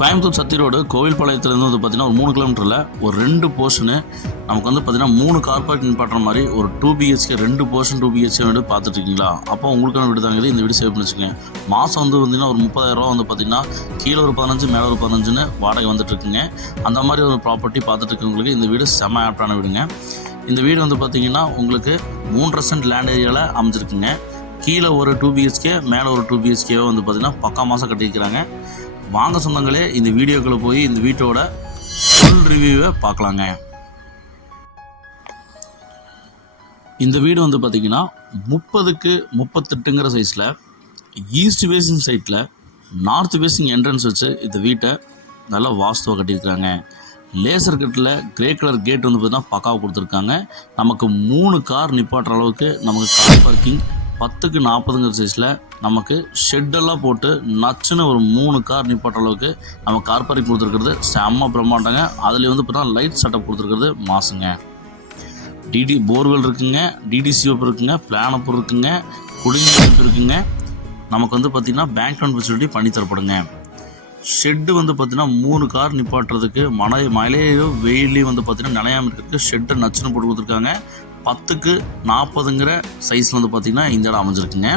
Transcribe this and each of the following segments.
கோயம்புத்தூர் சத்தி road கோவில்பாளையத்துலேருந்து வந்து பார்த்திங்கன்னா ஒரு 3 கிலோமீட்டரில் ஒரு 2 போர்ஷனு நமக்கு வந்து பார்த்திங்கன்னா 3 கார் பார்க்கிங் பண்ணுற மாதிரி ஒரு 2 BHK 2 போர்ஷன் 2 BHK வீடு பார்த்துட்ருக்கீங்களா? அப்போ உங்களுக்கான வீடு தாங்க இந்த வீடு சேவ் பண்ணி வச்சுக்கோங்க. மாதம் வந்து பார்த்திங்கன்னா ஒரு 30,000 ரூபா வந்து பார்த்திங்கன்னா கீழே ஒரு 15 மேலே ஒரு 15ன்னு வாடகை வந்துட்டுருக்குங்க. அந்த மாதிரி ஒரு ப்ராப்பர்ட்டி பார்த்துட்டு இருக்கவங்களுக்கு இந்த வீடு செம்ம ஆப்டான வீடுங்க. இந்த வீடு வந்து பார்த்திங்கன்னா உங்களுக்கு 3.5 சென்ட் லேண்ட் ஏரியாவில் அமைஞ்சிருக்குங்க. கீழே ஒரு 2 BHK மேலே ஒரு 2 BHK வந்து பார்த்திங்கன்னா பக்கா மாதம் கட்டியிருக்கிறாங்க. வாங்க சொந்தங்களே, இந்த வீடியோக்குள்ளே போய் இந்த வீட்டோட ஃபுல் ரிவ்யூவை பார்க்கலாங்க. இந்த வீடு வந்து பார்த்திங்கன்னா 30க்கு 38ங்கிற சைஸில் ஈஸ்ட் ஃபேஸிங் சைட்டில் நார்த் ஃபேஸிங் என்ட்ரன்ஸ் வச்சு இந்த வீட்டை நல்லா வாஸ்துவாக கட்டியிருக்கிறாங்க. லேசர் கட்டில் கிரே கலர் கேட் வந்து பார்த்திங்கன்னா பக்காவாக கொடுத்துருக்காங்க. நமக்கு 3 கார் நிப்பாட்டுற அளவுக்கு நமக்கு கார் பார்க்கிங் 10க்கு 40ங்கிற சைஸில் நமக்கு ஷெட்டெல்லாம் போட்டு நச்சுன்னு ஒரு 3 கார் நிப்பாட்டுற அளவுக்கு நம்ம கார் பார்க்கிங் கொடுத்துருக்கிறது செம்ம பிரம்மாண்டங்க. அதுலேயும் வந்து பார்த்தீங்கன்னா லைட் செட்டப் கொடுத்துருக்கிறது மாசுங்க. டிடி போர்வெல் இருக்குங்க, டிடிசிஓப் இருக்குங்க, பிளானப் இருக்குங்க, குடிநீர் இருக்குங்க. நமக்கு வந்து பார்த்திங்கன்னா பேங்க் லோன் ஃபெசிலிட்டி பண்ணி தரப்படுங்க. ஷெட்டு வந்து பார்த்திங்கன்னா 3 கார் நிப்பாட்டுறதுக்கு மழையோ வெயிலையும் வந்து பார்த்திங்கன்னா நிலையாமல் இருக்கிறதுக்கு ஷெட்டை நச்சுன்னு போட்டு கொடுத்துருக்காங்க. 10க்கு 40ங்கிற சைஸில் வந்து பார்த்திங்கன்னா இந்த இடம் அமைஞ்சிருக்குங்க.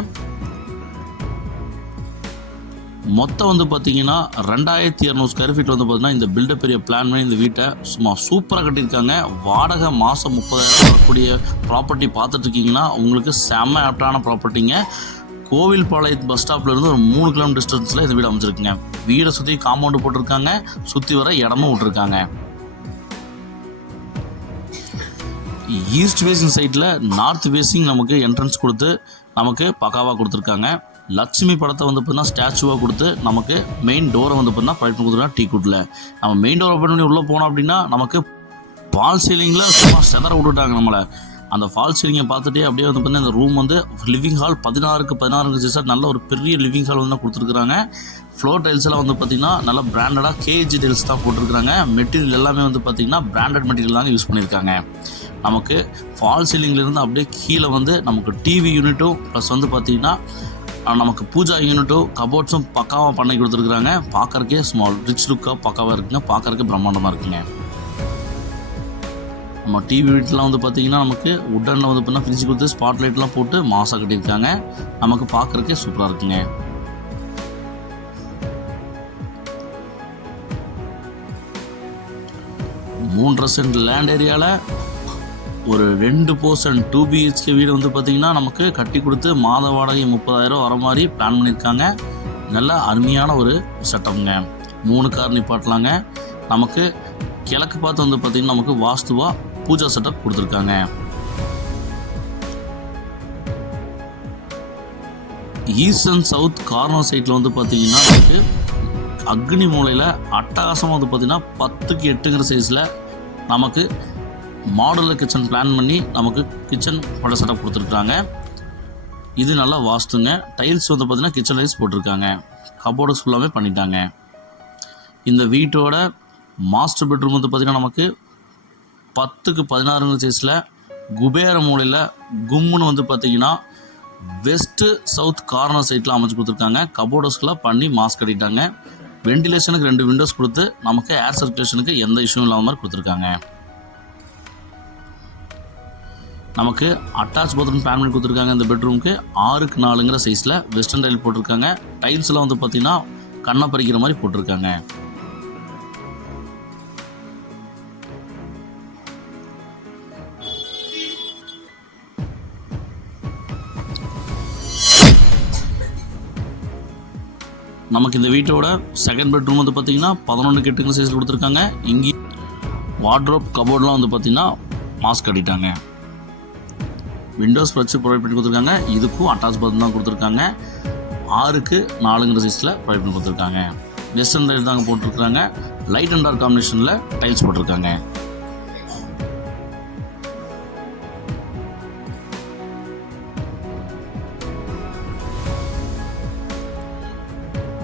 மொத்தம் வந்து பார்த்திங்கன்னா 2200 ஸ்கொயர் ஃபீட் வந்து பார்த்திங்கன்னா இந்த பில்டப் பெரிய பிளான் பண்ணி இந்த வீட்டை சும்மா சூப்பராக கட்டியிருக்காங்க. வாடகை மாதம் 30,000 வரக்கூடிய ப்ராப்பர்ட்டி பார்த்துட்ருக்கீங்கன்னா உங்களுக்கு செம்ம ஆப்டான ப்ராப்பர்ட்டிங்க. கோவில்பாளையம் பஸ் ஸ்டாப்லேருந்து ஒரு 3 கிலோமீட்டர் டிஸ்டன்ஸில் இந்த வீடு அமைஞ்சிருக்குங்க. வீடை சுற்றி காம்பவுண்டு போட்டிருக்காங்க, சுற்றி வர இடமும் விட்டுருக்காங்க. ஈஸ்ட் ஃபேஸிங் சைட்டில் நார்த் ஃபேஸிங் நமக்கு என்ட்ரன்ஸ் கொடுத்து நமக்கு பக்காவாக கொடுத்துருக்காங்க. லட்சுமி படத்தை வந்து பார்த்தீங்கன்னா ஸ்டாச்சுவாக கொடுத்து நமக்கு மெயின் டோரை வந்து பார்த்தீங்கன்னா ப்ரொவைட் பண்ணி கொடுத்துருக்காங்க. டீ குட்டில் நம்ம மெயின் டோரை ஓப்பன் பண்ணி உள்ளே போனோம் அப்படின்னா நமக்கு ஃபால் சீலிங்கில் சும்மா செதற விட்டுட்டாங்க நம்மளை. அந்த ஃபால் சீலிங்கை பார்த்துட்டே அப்படியே வந்து பார்த்தீங்கன்னா இந்த ரூம் வந்து லிவிங் ஹால் 16க்கு 16 சைஸாக நல்ல ஒரு பெரிய லிவிங் ஹால் வந்து கொடுத்துருக்குறாங்க. ஃப்ளோர் டைல்ஸ் எல்லாம் வந்து பார்த்திங்கன்னா நல்லா பிராண்டடாக கேஜி டைல்ஸ் தான் போட்டிருக்கிறாங்க. மெட்டீரியல் எல்லாமே வந்து பார்த்திங்கன்னா பிராண்டட் மெட்டீரியல் தாங்க யூஸ் பண்ணியிருக்காங்க. நமக்கு ஃபால் சீலிங்லேருந்து அப்படியே கீழே வந்து நமக்கு டிவி யூனிட்டும் ப்ளஸ் வந்து பார்த்திங்கன்னா நமக்கு பூஜா யூனிட்டும் கபோர்ட்ஸும் பக்காவாக பண்ணி கொடுத்துருக்குறாங்க. பார்க்குறக்கே ஸ்மால் ரிச் லுக்காக பக்காவாக இருக்குங்க. பார்க்குறக்கு பிரம்மாண்டமாக இருக்குங்க. நம்ம டிவி யூனிட்லாம் வந்து பார்த்திங்கன்னா நமக்கு உட்டனில் வந்து பார்த்தீங்கன்னா ஃபினிஷிங் கொடுத்து ஸ்பாட் லைட்லாம் போட்டு மாசாக கட்டியிருக்காங்க. நமக்கு பார்க்குறக்கே சூப்பராக இருக்குங்க. மூன்றரை சென்ட் லேண்ட் ஏரியாவில் ஒரு 2 போர்ஷன் 2 BHK வீடு வந்து பார்த்திங்கன்னா நமக்கு கட்டி கொடுத்து மாத வாடகை 30,000 வர மாதிரி பிளான் பண்ணியிருக்காங்க. நல்ல அருமையான ஒரு செட்டப்புங்க. 3 கார் நிப்பாட்டலாங்க. நமக்கு கிழக்கு பார்த்து வந்து பார்த்திங்கன்னா நமக்கு வாஸ்துவாக பூஜா செட்டப் கொடுத்துருக்காங்க. ஈஸ்ட் அண்ட் சவுத் கார்னர் சைட்டில் வந்து பார்த்திங்கன்னா நமக்கு அக்னி மூலையில் அட்டகாசமாக வந்து பார்த்திங்கன்னா 10க்கு 8ங்கிற சைஸில் நமக்கு மாடுலர் கிச்சன் பிளான் பண்ணி நமக்கு கிச்சன் பட செட்டப் கொடுத்துருக்காங்க. இது நல்லா வாஸ்துங்க. டைல்ஸ் வந்து பார்த்திங்கன்னா கிச்சன் டைல்ஸ் போட்டிருக்காங்க. கபோர்ட்ஸ் ஃபுல்லாகவே பண்ணிட்டாங்க. இந்த வீட்டோட மாஸ்டர் பெட்ரூம் வந்து பார்த்திங்கன்னா நமக்கு 10க்கு 16 சைஸில் குபேர மூலையில் கும்முன்னு வந்து பார்த்திங்கன்னா வெஸ்ட்டு சவுத் கார்னர் சைட்டில் அமைச்சு கொடுத்துருக்காங்க. கபோர்ட்ஸ்லாம் பண்ணி மாஸ்க் கட்டிட்டாங்க. வெண்டிலேஷனுக்கு 2 விண்டோஸ் கொடுத்து நமக்கு ஏர் சர்க்குலேஷனுக்கு எந்த இஷ்யூவும் இல்லாத மாதிரி கொடுத்துருக்காங்க. நமக்கு அட்டாச் பாத்ரூம் பிளான் பண்ணி கொடுத்துருக்காங்க. இந்த பெட்ரூமுக்கு 6க்கு 4ங்கிற சைஸில் வெஸ்டர்ன் டைல் போட்டிருக்காங்க. டைல்ஸ்லாம் வந்து பார்த்திங்கன்னா கண்ணை பறிக்கிற மாதிரி போட்டிருக்காங்க. நமக்கு இந்த வீட்டோட செகண்ட் பெட்ரூம் வந்து பார்த்திங்கன்னா 11க்கு 8ங்கிற சைஸில் கொடுத்துருக்காங்க. இங்கே வார்ட்ரோப் கபோர்ட்லாம் வந்து பார்த்திங்கன்னா மாஸ்க் கட்டிட்டாங்க. விண்டோஸ் வச்சு ப்ரொவைட் பண்ணி கொடுத்துருக்காங்க. இதுக்கும் அட்டாச் பாத்ரூம் தான் கொடுத்துருக்காங்க. 6க்கு 4ங்கிற சைஸில் ப்ரொவைட் பண்ணி கொடுத்துருக்காங்க. வெஸ்டர்ன் டைல் தாங்க போட்டிருக்காங்க. லைட் அண்ட் டார்க் காம்பினேஷனில் டைல்ஸ் போட்டிருக்காங்க.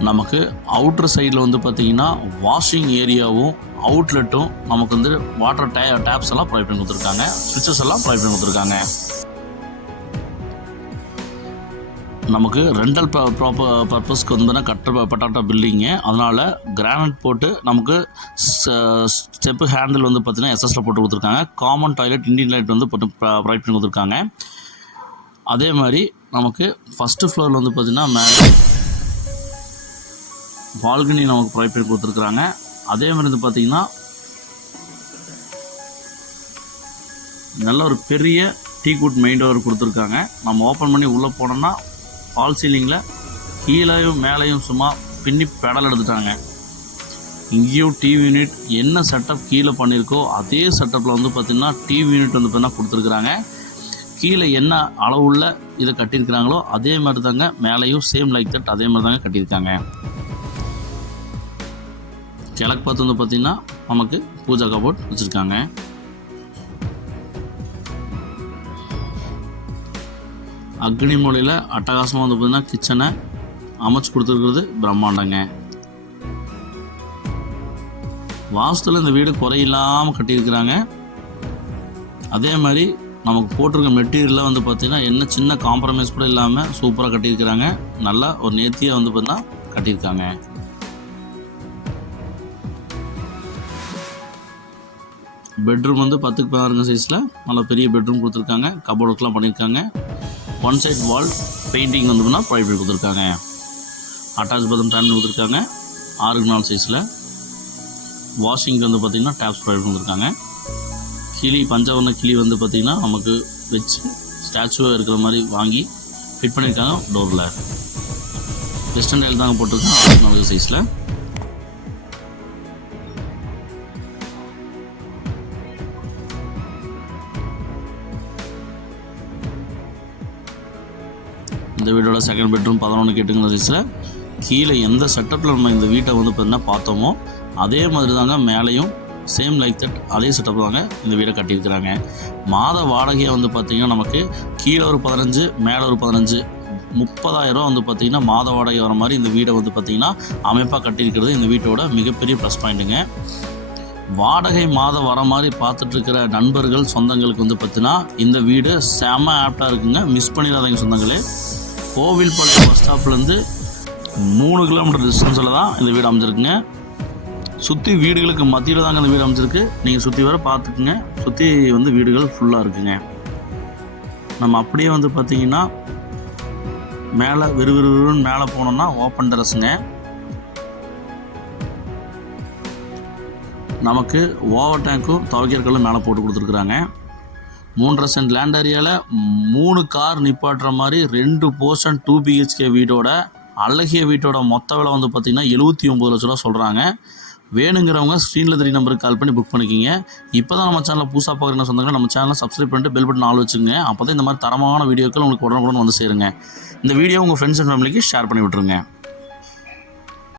நமக்கு அவுட்டர் சைடில் வந்து பார்த்திங்கன்னா வாஷிங் ஏரியாவும் அவுட்லெட்டும் நமக்கு வந்து வாட்டர் டேப்ஸ் எல்லாம் ப்ரொவைட் பண்ணி கொடுத்துருக்காங்க. ஸ்விட்சஸ் எல்லாம் ப்ரொவைட் பண்ணி கொடுத்துருக்காங்க. நமக்கு ரெண்டல் பர்பஸ்க்கு வந்து கட்டப்பட்ட பில்டிங்கு. அதனால் கிரானைட் போட்டு நமக்கு ஸ்டெப்பு ஹேண்டில் வந்து பார்த்திங்கன்னா எஸ்எஸ்ல போட்டு கொடுத்துருக்காங்க. காமன் டாய்லெட் இண்டியன் லைட் வந்து போட்டு ப்ரொவைட் பண்ணி கொடுத்துருக்காங்க. அதே மாதிரி நமக்கு ஃபஸ்ட்டு ஃப்ளோரில் வந்து பார்த்திங்கன்னா மேலே பால்கனி நமக்கு ப்ரொவைட் பண்ணி கொடுத்துருக்குறாங்க. அதே மாதிரி வந்து பார்த்திங்கன்னா நல்ல ஒரு பெரிய டீக்குட் மெயின் டோர் கொடுத்துருக்காங்க. நம்ம ஓப்பன் பண்ணி உள்ளே போனோம்னா ஃபால் சீலிங்கில் கீழேயும் மேலேயும் சும்மா பின்னி பெடல் எடுத்துட்டாங்க. இங்கேயும் டிவி யூனிட் என்ன செட்டப் கீழே பண்ணியிருக்கோ அதே செட்டப்பில் வந்து பார்த்திங்கன்னா டிவி யூனிட் வந்து பார்த்தீங்கன்னா கொடுத்துருக்குறாங்க. கீழே என்ன அளவுள்ள இதை கட்டியிருக்கிறாங்களோ அதே மாதிரி தாங்க மேலேயும் சேம் லைக் தட் அதே மாதிரி தாங்க கட்டியிருக்காங்க. கிழக்கு பார்த்து வந்து பார்த்திங்கன்னா நமக்கு பூஜா கபோர்ட் வச்சுருக்காங்க. அக்னி மூலையில் அட்டகாசமாக வந்து பார்த்திங்கன்னா கிச்சனை அமைச்சு கொடுத்துருக்குறது பிரம்மாண்டங்க. வாஸ்துவில் இந்த வீடு குறையில்லாமல் கட்டியிருக்கிறாங்க. அதே மாதிரி நமக்கு போட்டிருக்க மெட்டீரியலில் வந்து பார்த்திங்கன்னா என்ன சின்ன காம்ப்ரமைஸ் கூட இல்லாமல் சூப்பராக கட்டியிருக்கிறாங்க. நல்லா ஒரு நேர்த்தியாக வந்து பார்த்திங்கன்னா கட்டியிருக்காங்க. பெட்ரூம் வந்து 10க்கு 16 சைஸில் நல்ல பெரிய பெட்ரூம் கொடுத்துருக்காங்க. கபோர்ட் ஒர்க்லாம் பண்ணியிருக்காங்க. ஒன் சைட் வால் பெயிண்டிங் வந்து ப்ரொவைட் பண்ணி கொடுத்துருக்காங்க. அட்டாச் பாத்ரூம் டைம் கொடுத்துருக்காங்க. 6க்கு 4 சைஸில் வாஷிங் வந்து பார்த்திங்கன்னா டேப்ஸ் ப்ரொவைட் பண்ணியிருக்காங்க. கிளி பஞ்சவர்ண கிளி வந்து பார்த்திங்கன்னா நமக்கு வச்சு ஸ்டாச்சுவாக இருக்கிற மாதிரி வாங்கி ஃபிட் பண்ணியிருக்காங்க. டோரில் வெஸ்டர்ன் டைல் தாங்க போட்டிருக்காங்க. 6க்கு 4 சைஸில் இந்த வீட்டோட செகண்ட் பெட்ரூம் 11க்கு 8 சைஸில் கீழே எந்த செட்டப்பில் நம்ம இந்த வீட்டை வந்து பார்த்திங்கன்னா பார்த்தோமோ அதே மாதிரி தாங்க மேலேயும் சேம் லைக் தட் அதே செட்டப் தாங்க இந்த வீடை கட்டியிருக்கிறாங்க. மாத வாடகையை வந்து பார்த்திங்கன்னா நமக்கு கீழே ஒரு 15 மேலே ஒரு 15 30,000 வந்து பார்த்திங்கன்னா மாத வாடகை வர மாதிரி இந்த வீடை வந்து பார்த்திங்கன்னா அமைப்பாக கட்டியிருக்கிறது இந்த வீட்டோட மிகப்பெரிய ப்ளஸ் பாயிண்ட்டுங்க. வாடகை மாதம் வர மாதிரி பார்த்துட்ருக்கிற நண்பர்கள் சொந்தங்களுக்கு வந்து பார்த்திங்கன்னா இந்த வீடு செம ஆப்டாக இருக்குங்க. மிஸ் பண்ணிடாதீங்க சொந்தங்களே. கோவில்பட்டி பஸ் ஸ்டாப்லேருந்து 3 கிலோமீட்டர் டிஸ்டன்ஸில் தான் இந்த வீடு அமைஞ்சிருக்குங்க. சுற்றி வீடுகளுக்கு மத்தியில் தாங்க இந்த வீடு அமைஞ்சிருக்கு. நீங்கள் சுற்றி வர பார்த்துக்குங்க. சுற்றி வந்து வீடுகள் ஃபுல்லாக இருக்குங்க. நம்ம அப்படியே வந்து பார்த்திங்கன்னா மேலே விறுவிறுன்னு மேலே போனோம்னா ஓப்பன் டெரஸுங்க. நமக்கு ஓவர் டேங்க்கும் துவைக்கிறக்கெல்லாம் மேலே போட்டு கொடுத்துருக்குறாங்க. 3.5 சென்ட் லேண்ட் ஏரியாவில் 3 கார் நிப்பாட்டுற மாதிரி 2 போர்ஷன் 2 BHK வீடோட அழகிய வீட்டோட மொத்த விலை வந்து பார்த்திங்கன்னா 79 லட்ச ரூபா சொல்கிறாங்க. வேணுங்கிறவங்க ஸ்க்ரீனில் 3 நம்பருக்கு கால் பண்ணி புக் பண்ணிக்கிங்க. இப்போ தான் நம்ம சேனலில் புதுசாக பார்க்குற சொந்தங்கள் நம்ம சேனலை சப்ஸ்கிரைப் பண்ணிட்டு பெல் பட்டன் ஆல் வச்சுங்க. அப்போ தான் இந்த மாதிரி தரமான வீடியோக்கள் உங்களுக்கு உடனுக்குடன் வந்து சேருங்க. இந்த வீடியோ உங்கள் ஃப்ரெண்ட்ஸ் அண்ட் ஃபேமிலிக்கு ஷேர் பண்ணி விட்ருங்க.